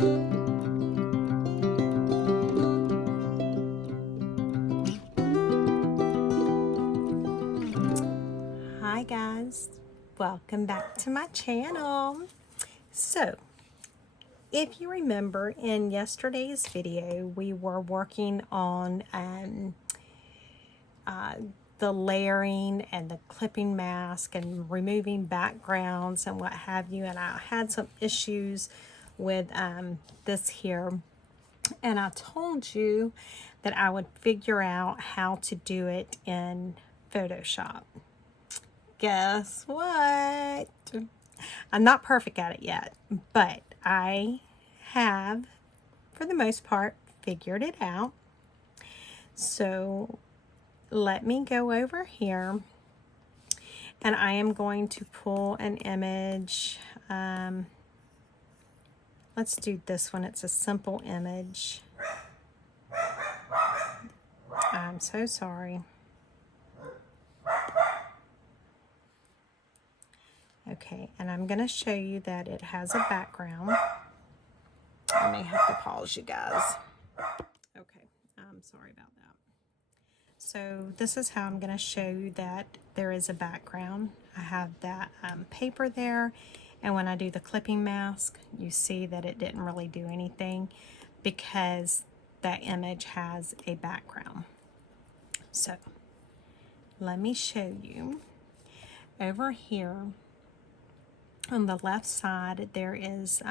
Hi guys, welcome back to my channel. So if you remember, in yesterday's video we were working on the layering and the clipping mask and removing backgrounds and what have you, and I had some issues with this here, and I told you that I would figure out how to do it in Photoshop. Guess what? I'm not perfect at it yet, but I have, for the most part, figured it out. So let me go over here, and I am going to pull an image. Let's do this one. It's a simple image. I'm so sorry. Okay, and I'm going to show you that it has a background. I may have to pause you guys. Okay, I'm sorry about that. So this is how I'm going to show you that there is a background. I have that paper there, and when I do the clipping mask, you see that it didn't really do anything because that image has a background. So let me show you. Over here on the left side, there is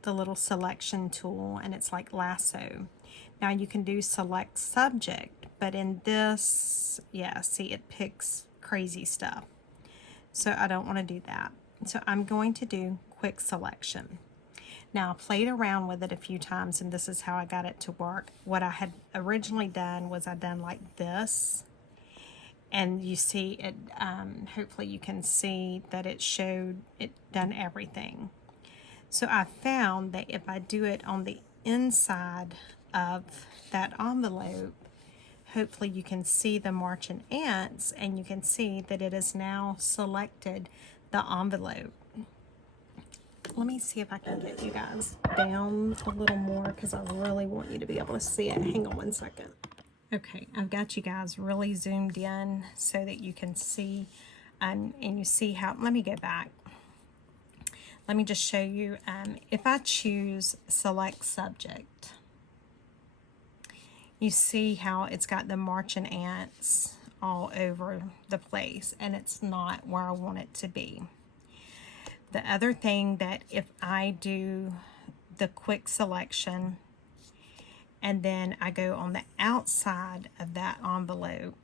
the little selection tool, and it's like lasso. Now you can do select subject, but in this, yeah, see, it picks crazy stuff. So I don't want to do that. So I'm going to do quick selection. Now I played around with it a few times, and this is how I got it to work. What I had originally done was I done like this, and you see it, hopefully you can see that it showed it done everything. So I found that if I do it on the inside of that envelope, hopefully you can see the marching ants, and you can see that it has now selected the envelope. Let me see if I can get you guys down a little more because I really want you to be able to see it. Hang on one second. Okay, I've got you guys really zoomed in so that you can see, and you see how, let me go back. Let me just show you, if I choose select subject, you see how it's got the marching ants all over the place, and it's not where I want it to be. The other thing, that if I do the quick selection and then I go on the outside of that envelope,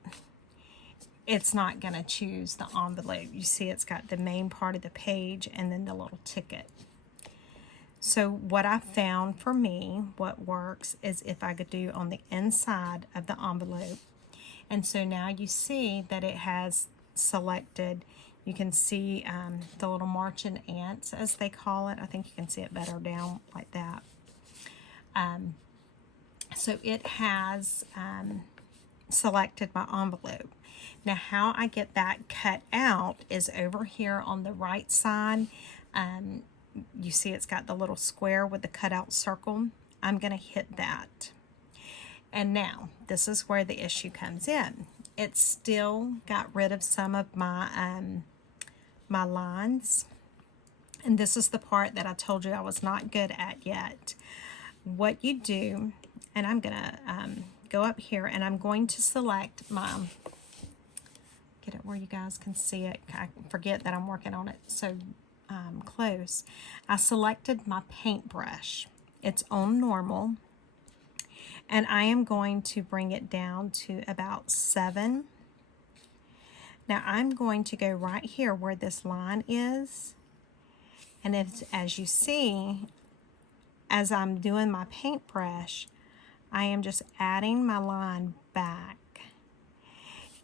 it's not going to choose the envelope. You see it's got the main part of the page and then the little ticket. So what I found for me, what works, is if I could do on the inside of the envelope. And so now you see that it has selected, you can see the little marching ants, as they call it. I think you can see it better down like that. So it has selected my envelope. Now how I get that cut out is over here on the right side. You see it's got the little square with the cutout circle. I'm going to hit that. And now this is where the issue comes in. It still got rid of some of my my lines, and this is the part that I told you I was not good at yet. What you do, and I'm gonna go up here, and I'm going to select my, get it where you guys can see it. I forget that I'm working on it so close. I selected my paintbrush. It's on normal, and I am going to bring it down to about 7. Now I'm going to go right here where this line is, and as you see, as I'm doing my paintbrush, I am just adding my line back.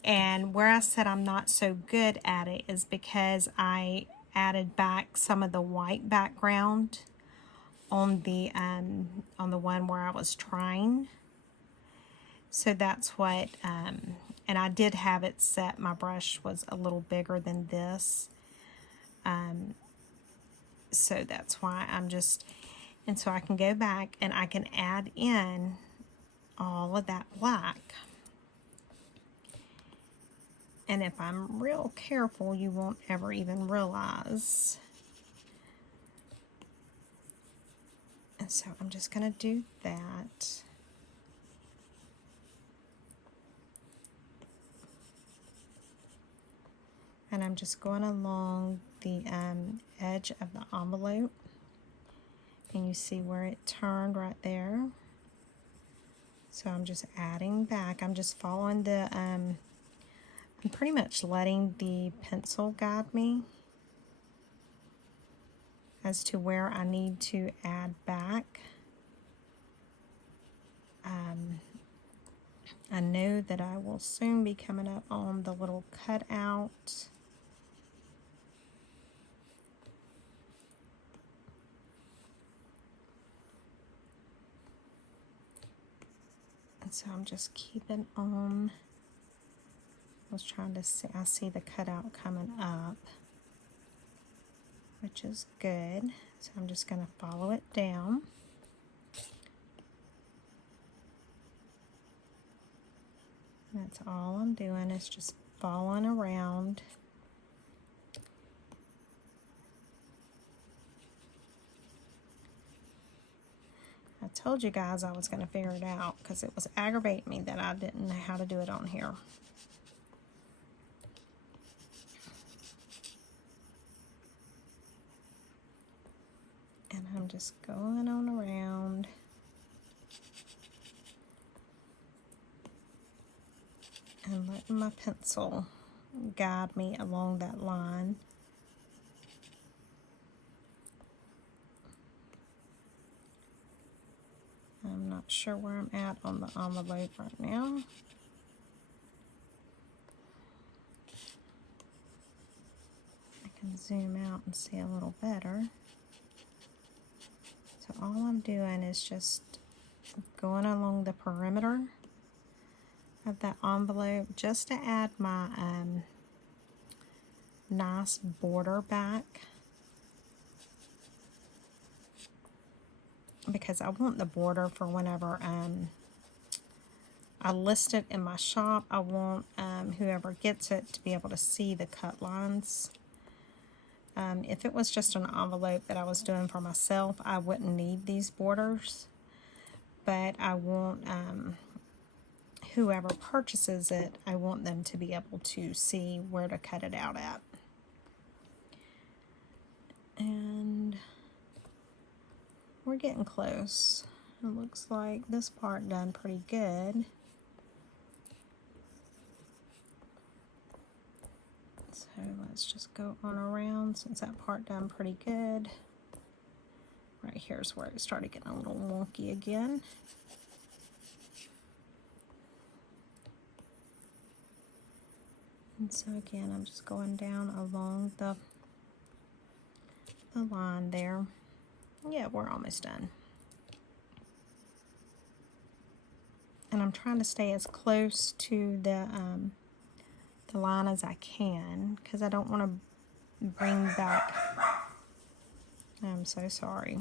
And where I said I'm not so good at it is because I added back some of the white background on the one where I was trying. So that's what, and I did have it set, my brush was a little bigger than this. So that's why I'm just, And so I can go back and I can add in all of that black. And if I'm real careful, you won't ever even realize. And so I'm just going to do that. And I'm just going along the edge of the envelope. And you see where it turned right there. So I'm just adding back. I'm just following the, I'm pretty much letting the pencil guide me as to where I need to add back. I know that I will soon be coming up on the little cutout. And so I'm just keeping on. I was trying to see, I see the cutout coming up, which is good. So I'm just going to follow it down. That's all I'm doing, is just following around. I told you guys I was going to figure it out because it was aggravating me that I didn't know how to do it on here. And I'm just going on around. And letting my pencil guide me along that line. I'm not sure where I'm at on the envelope right now. I can zoom out and see a little better. So all I'm doing is just going along the perimeter of that envelope just to add my nice border back, because I want the border for whenever I list it in my shop. I want whoever gets it to be able to see the cut lines. If it was just an envelope that I was doing for myself, I wouldn't need these borders, but I want whoever purchases it, I want them to be able to see where to cut it out at. And we're getting close. It looks like this part done pretty good. So let's just go on around since that part done pretty good. Right here's where it started getting a little wonky again. And so again, I'm just going down along the line there. Yeah, we're almost done. And I'm trying to stay as close to the line as I can, because I don't want to bring back, I'm so sorry.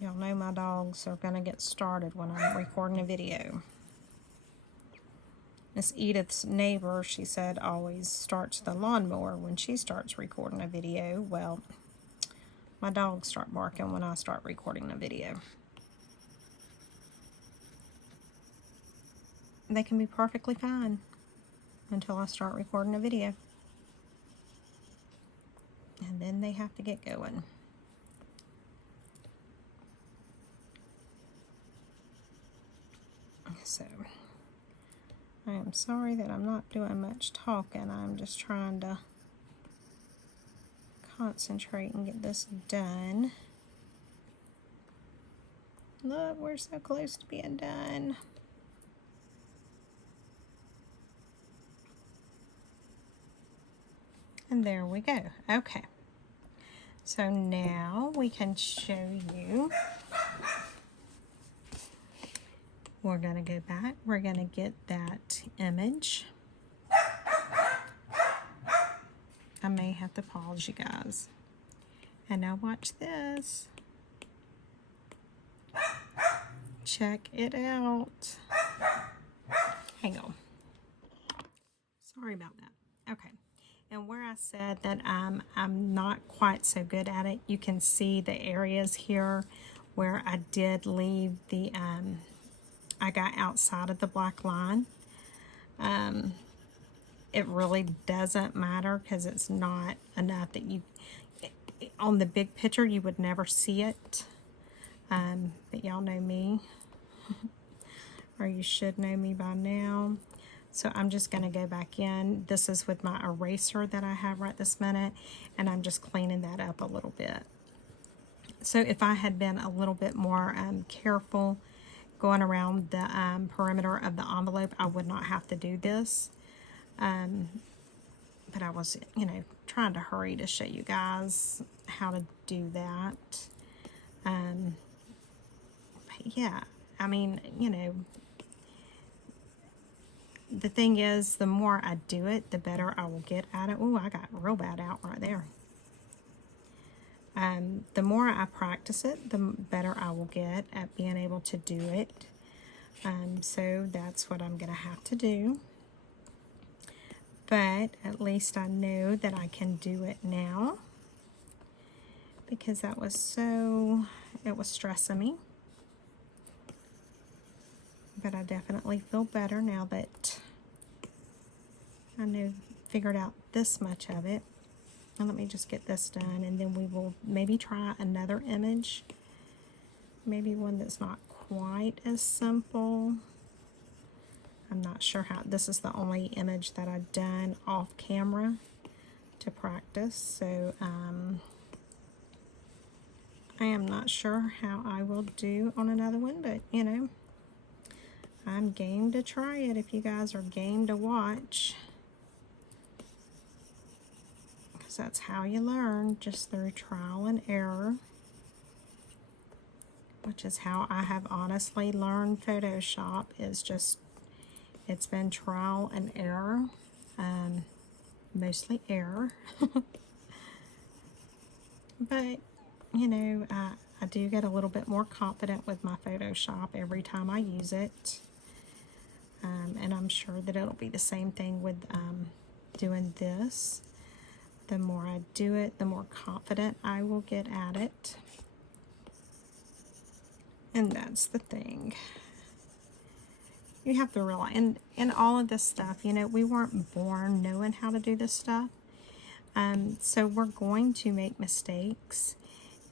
Y'all know my dogs are going to get started when I'm recording a video. Miss Edith's neighbor, she said, always starts the lawnmower when she starts recording a video. Well, my dogs start barking when I start recording a video. They can be perfectly fine until I start recording a video. And then they have to get going. So, I am sorry that I'm not doing much talking. I'm just trying to concentrate and get this done. Look, we're so close to being done. And there we go. Okay. So now we can show you. We're going to go back. We're going to get that image. I may have to pause you guys. And now watch this. Check it out. Hang on. Sorry about that. Okay. And where I said that I'm not quite so good at it, you can see the areas here where I did leave the, I got outside of the black line. It really doesn't matter because it's not enough that you, on the big picture, you would never see it. But y'all know me, or you should know me by now. So I'm just going to go back in. This is with my eraser that I have right this minute, and I'm just cleaning that up a little bit. So if I had been a little bit more careful going around the perimeter of the envelope, I would not have to do this. But I was, you know, trying to hurry to show you guys how to do that. But yeah, I mean, you know, the thing is, the more I do it, the better I will get at it. Oh, I got real bad out right there. The more I practice it, the better I will get at being able to do it. So that's what I'm going to have to do. But at least I know that I can do it now, because that was so, it was stressing me. But I definitely feel better now that I know, figured out this much of it. And let me just get this done, and then we will maybe try another image. Maybe one that's not quite as simple. I'm not sure how, this is the only image that I've done off camera to practice. So I am not sure how I will do on another one, but you know, I'm game to try it if you guys are game to watch. Because that's how you learn, just through trial and error. Which is how I have honestly learned Photoshop, is just, it's been trial and error. Mostly error. But, you know, I do get a little bit more confident with my Photoshop every time I use it. And I'm sure that it'll be the same thing with doing this. The more I do it, the more confident I will get at it. And that's the thing. You have to realize, and all of this stuff, you know, we weren't born knowing how to do this stuff. So we're going to make mistakes,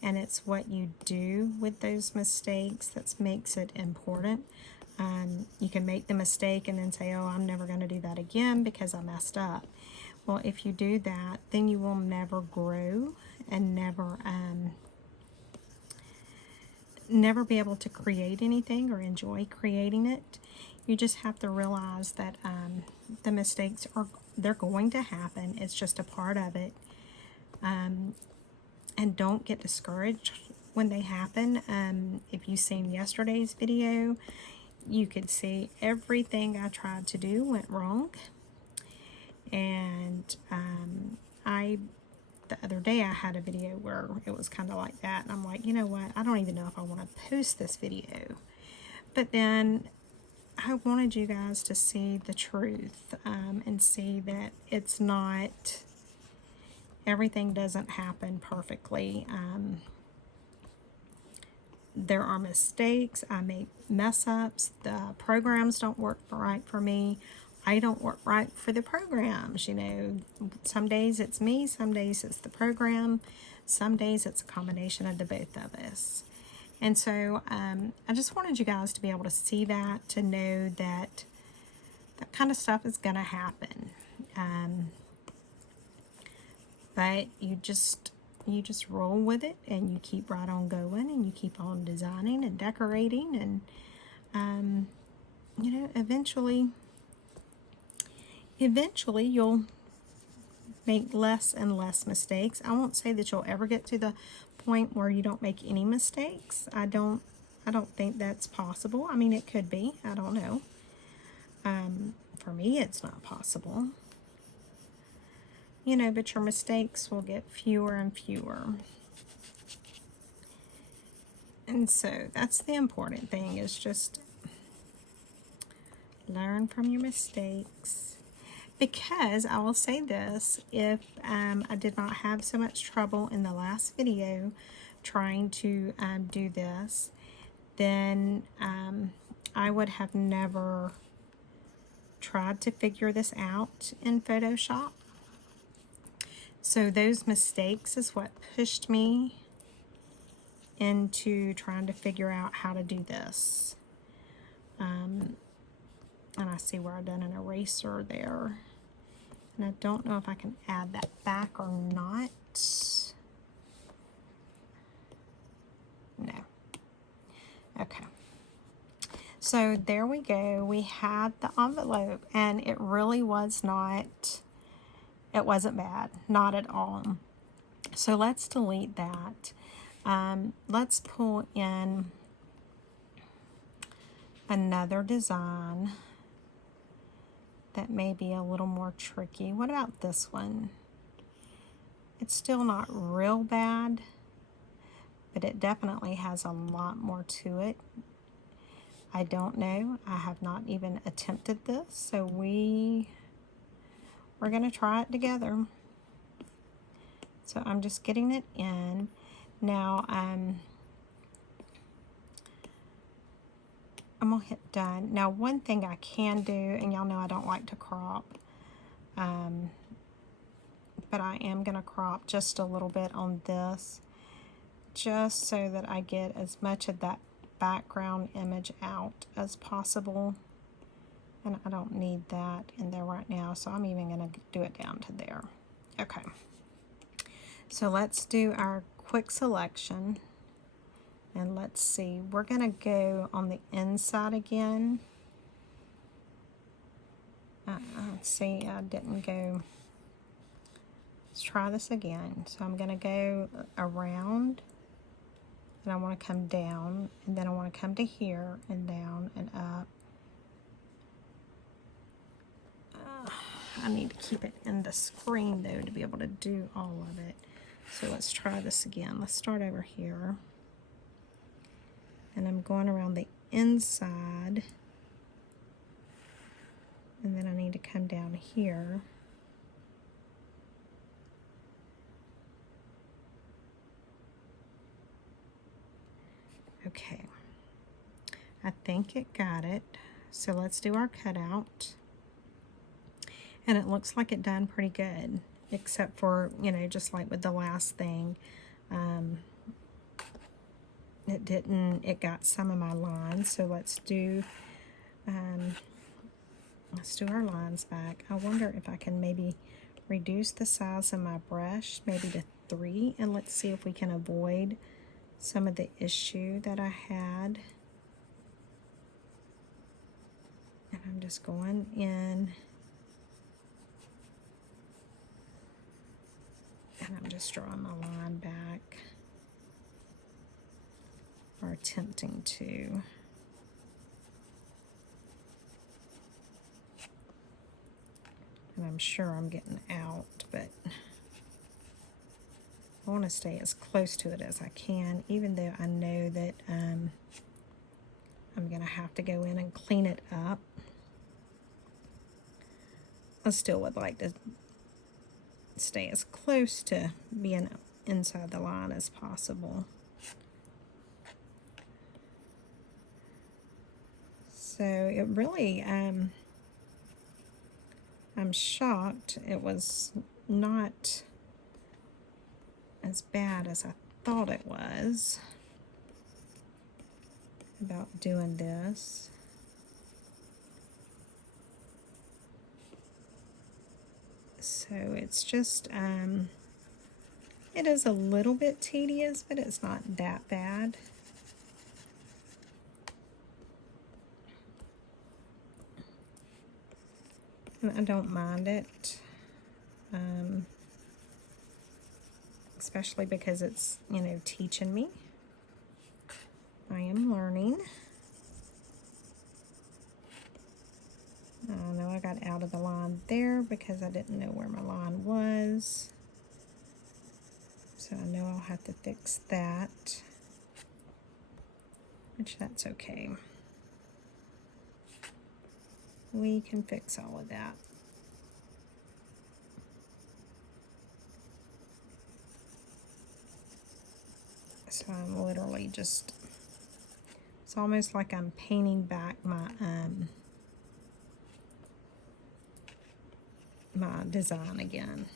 and it's what you do with those mistakes that makes it important. You can make the mistake and then say, oh, I'm never going to do that again because I messed up. Well, if you do that, then you will never grow and never be able to create anything or enjoy creating it. You just have to realize that the mistakes they're going to happen. It's just a part of it. And don't get discouraged when they happen. If you've seen yesterday's video, you could see everything I tried to do went wrong. And the other day I had a video where it was kind of like that, and I'm like, you know what, I don't even know if I want to post this video. But then I wanted you guys to see the truth, and see that it's not, everything doesn't happen perfectly. There are mistakes. I make mess ups. The programs don't work right for me. I don't work right for the programs. You know, some days it's me, some days it's the program, some days it's a combination of the both of us. And so I just wanted you guys to be able to see that, to know that that kind of stuff is going to happen. But you just roll with it, and you keep right on going, and you keep on designing and decorating, and you know, eventually you'll make less and less mistakes. I won't say that you'll ever get to the point where you don't make any mistakes. I don't think that's possible. I mean, it could be. I don't know. For me, it's not possible. You know, but your mistakes will get fewer and fewer. And so that's the important thing, is just learn from your mistakes. Because I will say this, if I did not have so much trouble in the last video trying to do this, then I would have never tried to figure this out in Photoshop. So those mistakes is what pushed me into trying to figure out how to do this. And I see where I've done an eraser there. And I don't know if I can add that back or not. No. Okay. So there we go. We had the envelope, and it really was not, it wasn't bad. Not at all. So let's delete that. Let's pull in another design that may be a little more tricky. What about this one? It's still not real bad, but it definitely has a lot more to it. I don't know. I have not even attempted this, so we're going to try it together. So I'm just getting it in. Now I'm going to hit done. Now one thing I can do, and y'all know I don't like to crop, but I am going to crop just a little bit on this, just so that I get as much of that background image out as possible. And I don't need that in there right now, so I'm even going to do it down to there. Okay. So let's do our quick selection. And let's see, we're going to go on the inside again. Let's see, I didn't go. Let's try this again. So I'm going to go around, and I want to come down, and then I want to come to here and down and up. I need to keep it in the screen though to be able to do all of it. So let's try this again. Let's start over here. And I'm going around the inside, and then I need to come down here. Okay, I think it got it. So let's do our cutout. And it looks like it done pretty good, except for, you know, just like with the last thing, it got some of my lines. So let's do our lines back. I wonder if I can maybe reduce the size of my brush, maybe to 3, and let's see if we can avoid some of the issue that I had. And I'm just going in, and I'm just drawing my line back, or attempting to. And I'm sure I'm getting out, but I want to stay as close to it as I can, even though I know that I'm going to have to go in and clean it up. I still would like to stay as close to being inside the line as possible. So it really, I'm shocked it was not as bad as I thought it was about doing this. So it's just, it is a little bit tedious, but it's not that bad. And I don't mind it, especially because it's, you know, teaching me. I am learning. I know I got out of the line there because I didn't know where my line was. So I know I'll have to fix that. which that's okay. We can fix all of that. So I'm literally just, it's almost like I'm painting back my my design again.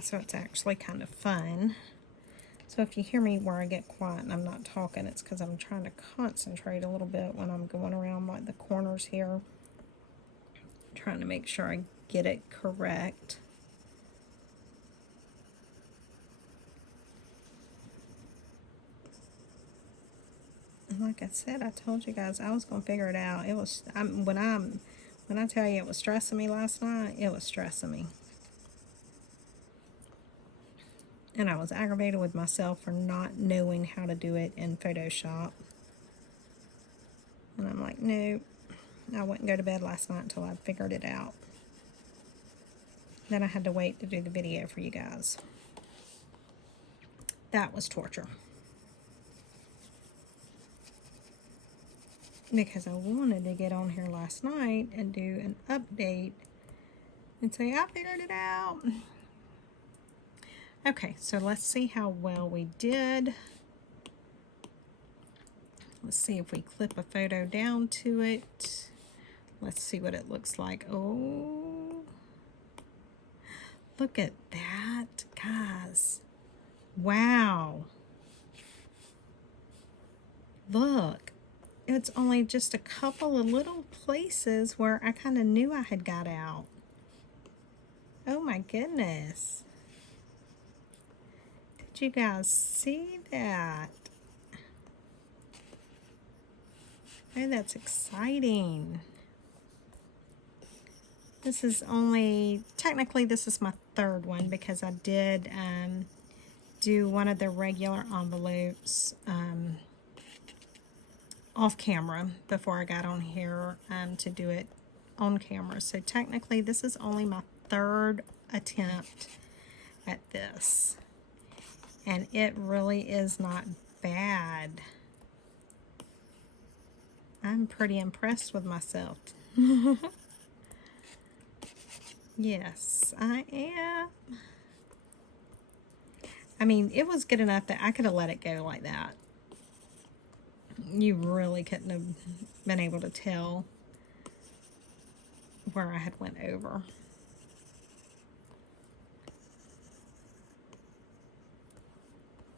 So it's actually kind of fun. So if you hear me where I get quiet and I'm not talking, it's because I'm trying to concentrate a little bit when I'm going around like the corners here. Trying to make sure I get it correct. And like I said, I told you guys I was going to figure it out. It was, when I tell you it was stressing me last night, it was stressing me. And I was aggravated with myself for not knowing how to do it in Photoshop. And I'm like, no, I wouldn't go to bed last night until I figured it out. Then I had to wait to do the video for you guys. That was torture. Because I wanted to get on here last night and do an update and say, I figured it out. Okay, so let's see how well we did. Let's see if we clip a photo down to it. Let's see what it looks like. Oh, look at that, guys. Wow. Look, it's only just a couple of little places where I kind of knew I had got out. Oh my goodness. Did you guys see that? Oh, that's exciting. This is only, technically this is my third one because I did do one of the regular envelopes off camera before I got on here to do it on camera. So technically this is only my third attempt at this. And it really is not bad. I'm pretty impressed with myself. Yes, I am. I mean, it was good enough that I could have let it go like that. You really couldn't have been able to tell where I had went over.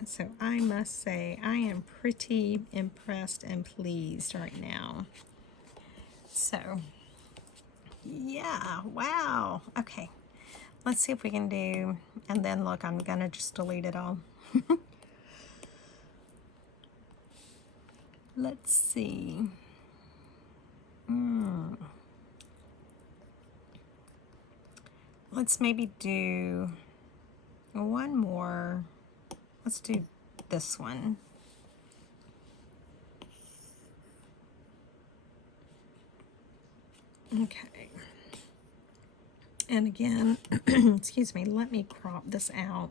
So I must say, I am pretty impressed and pleased right now. So, yeah, wow. Okay, let's see if we can do, and then look, I'm gonna just delete it all. Let's see. Let's maybe do one more. Let's do this one. Okay. And again, excuse me, let me crop this out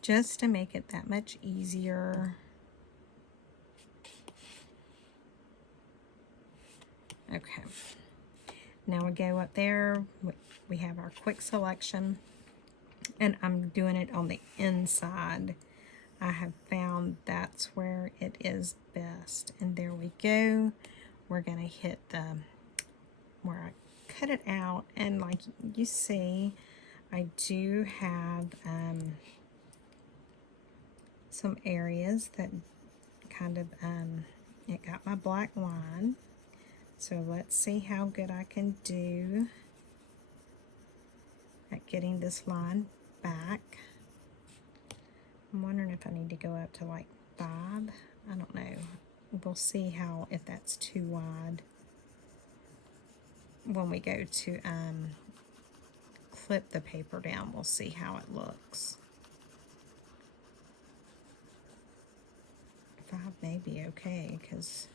just to make it that much easier. Okay. Now we go up there. We have our quick selection. And I'm doing it on the inside. I have found that's where it is best. And there we go. We're going to hit the where I cut it out. And like you see, I do have some areas that kind of, it got my black line. So let's see how good I can do at getting this line back. I'm wondering if I need to go up to like 5. I don't know. We'll see how, if that's too wide when we go to clip the paper down. We'll see how it looks. 5 may be okay because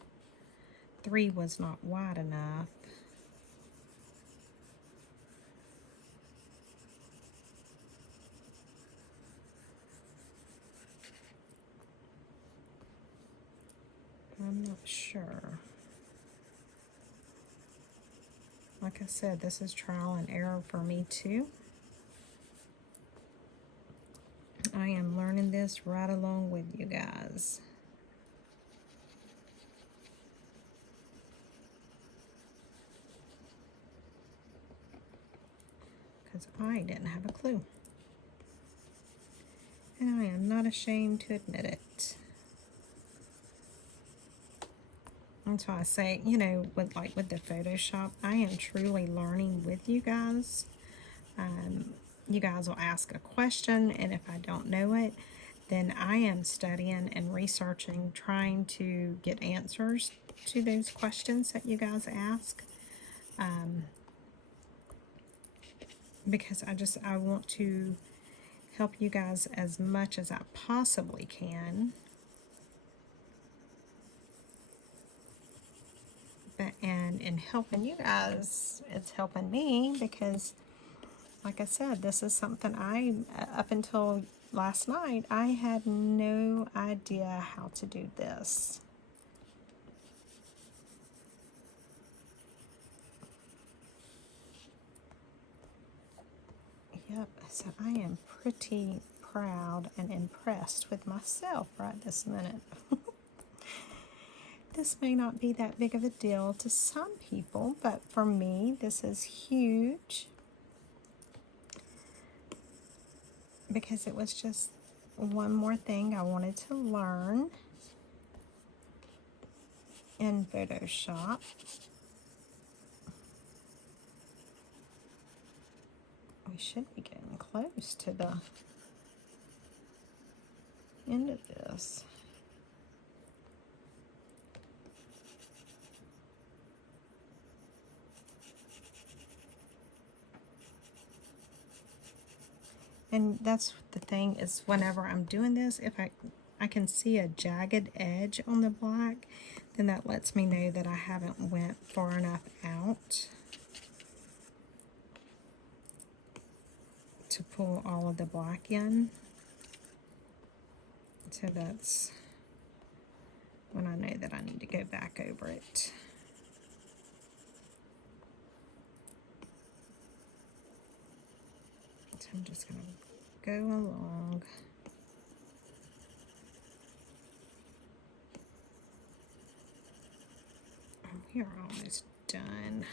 3 was not wide enough. not sure. Like I said, this is trial and error for me too. I am learning this right along with you guys. Because I didn't have a clue. And I am not ashamed to admit it. That's why I say, you know, with the Photoshop, I am truly learning with you guys. You guys will ask a question, and if I don't know it, then I am studying and researching, trying to get answers to those questions that you guys ask. Because I want to help you guys as much as I possibly can. And in helping you guys, it's helping me because, like I said, this is something up until last night, I had no idea how to do this. Yep, so I am pretty proud and impressed with myself right this minute. This may not be that big of a deal to some people, but for me, this is huge. Because it was just one more thing I wanted to learn in Photoshop. We should be getting close to the end of this. And that's the thing is whenever I'm doing this, if I can see a jagged edge on the black, then that lets me know that I haven't went far enough out to pull all of the black in. So that's when I know that I need to go back over it. So I'm just going to go along. We are almost done.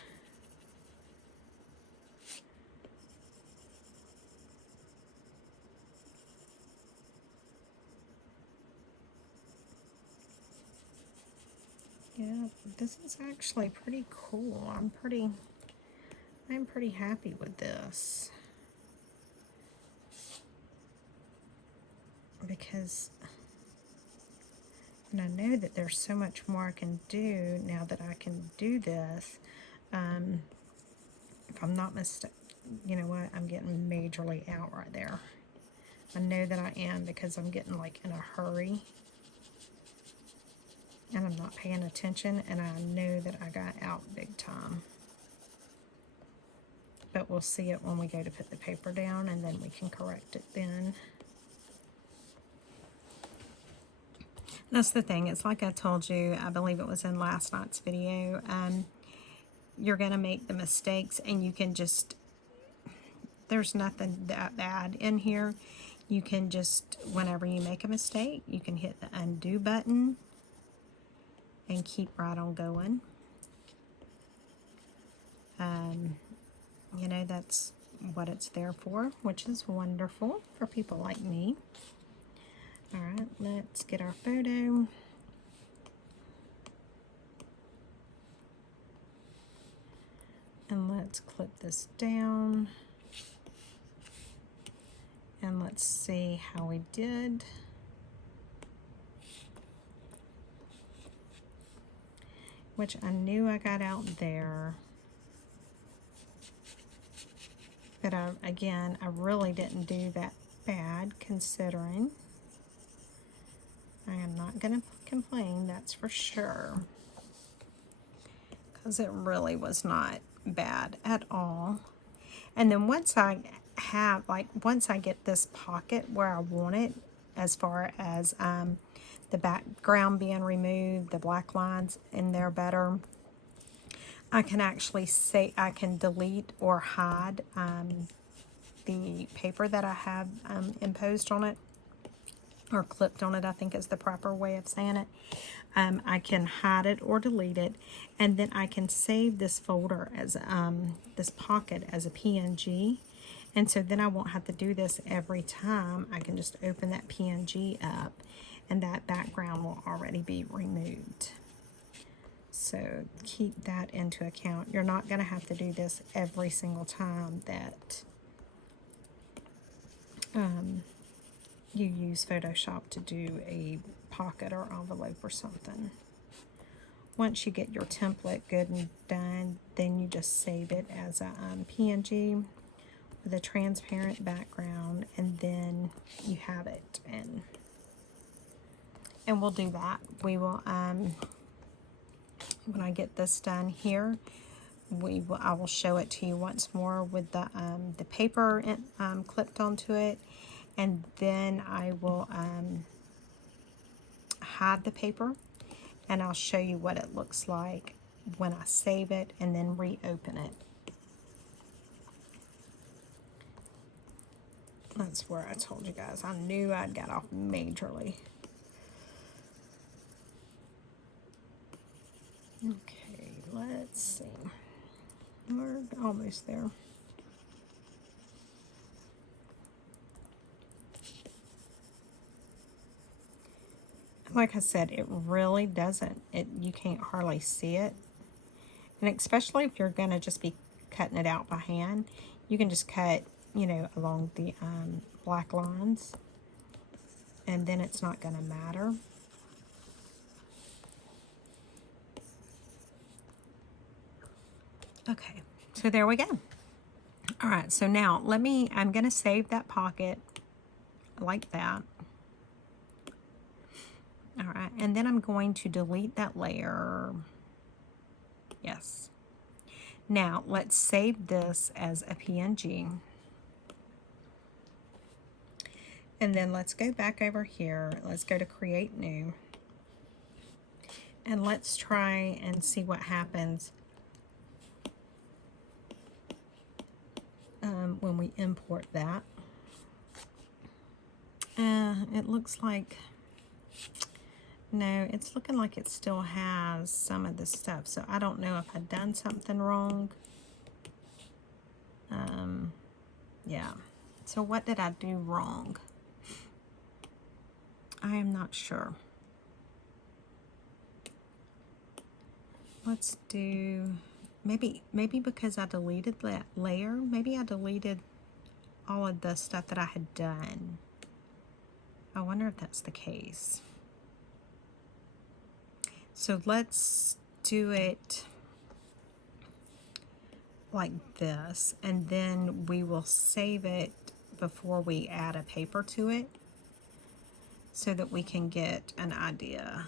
Yeah, this is actually pretty cool. I'm pretty happy with this. Because, and I know that there's so much more I can do now that I can do this. If I'm not mistaken, you know what, I'm getting majorly out right there. I know that I am because I'm getting like in a hurry. And I'm not paying attention, and I know that I got out big time. But we'll see it when we go to put the paper down, and then we can correct it then. That's the thing. It's like I told you, I believe it was in last night's video. You're going to make the mistakes, and you can just, there's nothing that bad in here. You can just, whenever you make a mistake, you can hit the undo button and keep right on going. You know, that's what it's there for, which is wonderful for people like me. All right, let's get our photo. And let's clip this down. And let's see how we did. Which I knew I got out there. But again, I really didn't do that bad considering. I am not going to complain, that's for sure. Because it really was not bad at all. And then once I have, once I get this pocket where I want it, as far as the background being removed, the black lines in there better. I can actually say I can delete or hide the paper that I have imposed on it, or clipped on it, I think is the proper way of saying it. I can hide it or delete it, and then I can save this folder as this pocket as a PNG, and so then I won't have to do this every time. I can just open that PNG up, and that background will already be removed. So keep that into account. You're not going to have to do this every single time that you use Photoshop to do a pocket or envelope or something. Once you get your template good and done, then you just save it as a PNG with a transparent background, and then you have it. And we'll do that. We will when I get this done here, I will show it to you once more with the paper clipped onto it, and then I will hide the paper, and I'll show you what it looks like when I save it and then reopen it. That's where I told you guys I knew I'd got off majorly. Okay, let's see. We're almost there. Like I said, it really doesn't. You can't hardly see it. And especially if you're going to just be cutting it out by hand, you can just cut, you know, along the black lines, and then it's not going to matter. Okay, so there we go. All right, so now I'm going to save that pocket like that. All right, and then I'm going to delete that layer. Yes. Now, let's save this as a PNG. And then let's go back over here. Let's go to Create New. And let's try and see what happens when we import that. It looks like, no, it's looking like it still has some of the stuff. So I don't know if I've done something wrong. Yeah. So what did I do wrong? I am not sure. Let's do, maybe because I deleted that layer, maybe I deleted all of the stuff that I had done. I wonder if that's the case. So let's do it like this, and then we will save it before we add a paper to it so that we can get an idea.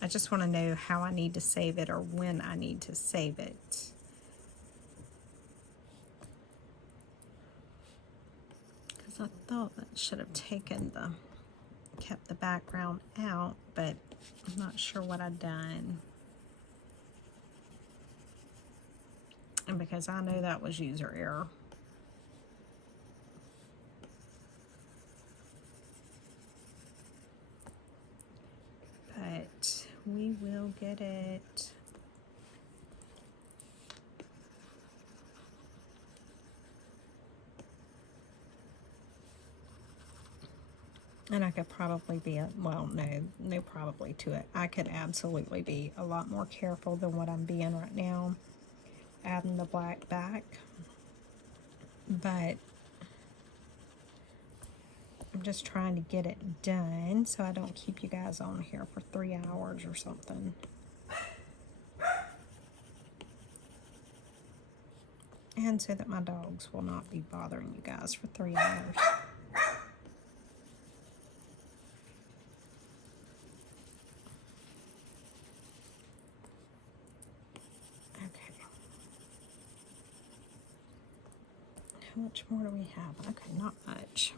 I just want to know how I need to save it or when I need to save it. Because I thought that should have kept the background out, but I'm not sure what I've done. And because I know that was user error. But we will get it. And I could probably be, well, no probably to it. I could absolutely be a lot more careful than what I'm being right now, adding the black back. But I'm just trying to get it done so I don't keep you guys on here for 3 hours or something. And so that my dogs will not be bothering you guys for 3 hours. Okay. How much more do we have? Okay, not much.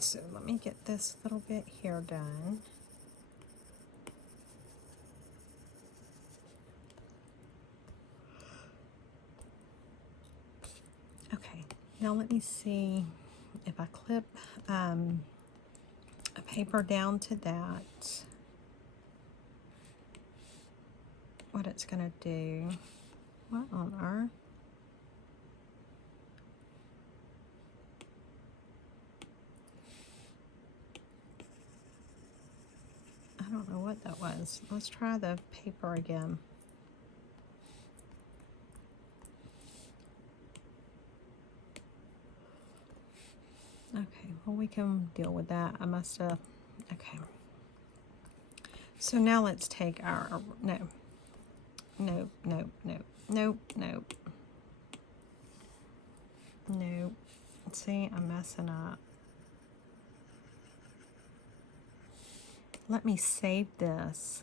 so let me get this little bit here done. Okay, now let me see if I clip a paper down to that, what it's going to do. What on earth? I don't know what that was. Let's try the paper again. Okay, well, we can deal with that. I must have, okay. So now let's take our, nope. See, I'm messing up. Let me save this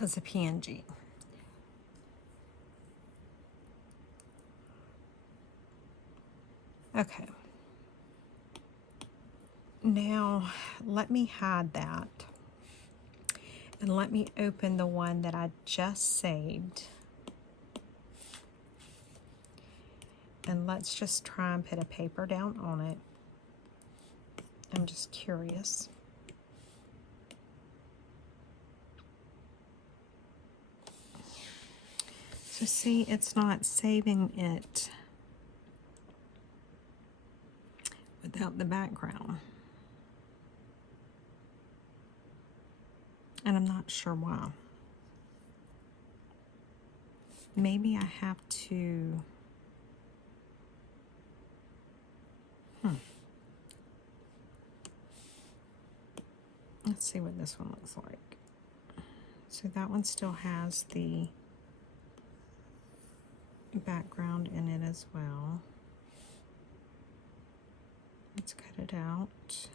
as a PNG. Okay. Now, let me hide that. And let me open the one that I just saved. And let's just try and put a paper down on it. I'm just curious. So see, it's not saving it without the background. And I'm not sure why. Maybe I have to... Let's see what this one looks like. So that one still has the background in it as well. Let's cut it out.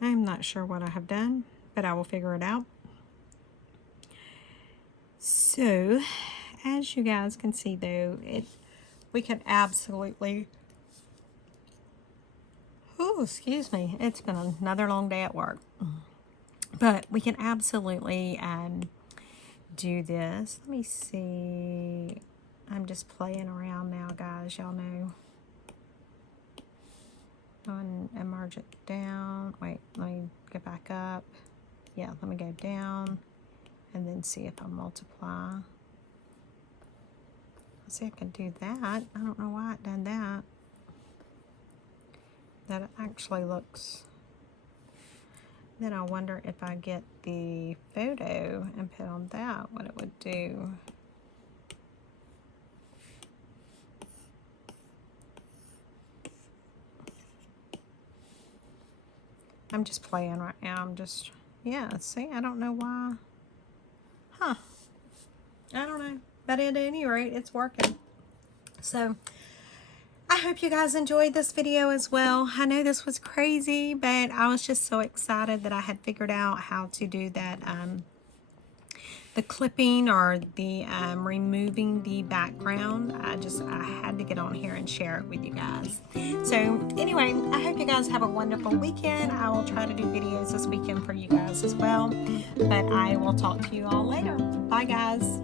I'm not sure what I have done, but I will figure it out. So, as you guys can see though, we can absolutely, oh, excuse me, it's been another long day at work. But we can absolutely do this. Let me see. I'm just playing around now, guys, y'all know. And merge it down. Wait, let me go back up. Yeah, let me go down and then see if I multiply. Let's see if I can do that. I don't know why it done that. That actually looks... Then I wonder if I get the photo and put on that, what it would do. I'm just playing right now. I'm just, yeah, see, I don't know why. Huh. I don't know. But at any rate, it's working. So, I hope you guys enjoyed this video as well. I know this was crazy, but I was just so excited that I had figured out how to do that, the clipping or the removing the background. I had to get on here and share it with you guys. So anyway, I hope you guys have a wonderful weekend. I will try to do videos this weekend for you guys as well, but I will talk to you all later. Bye guys.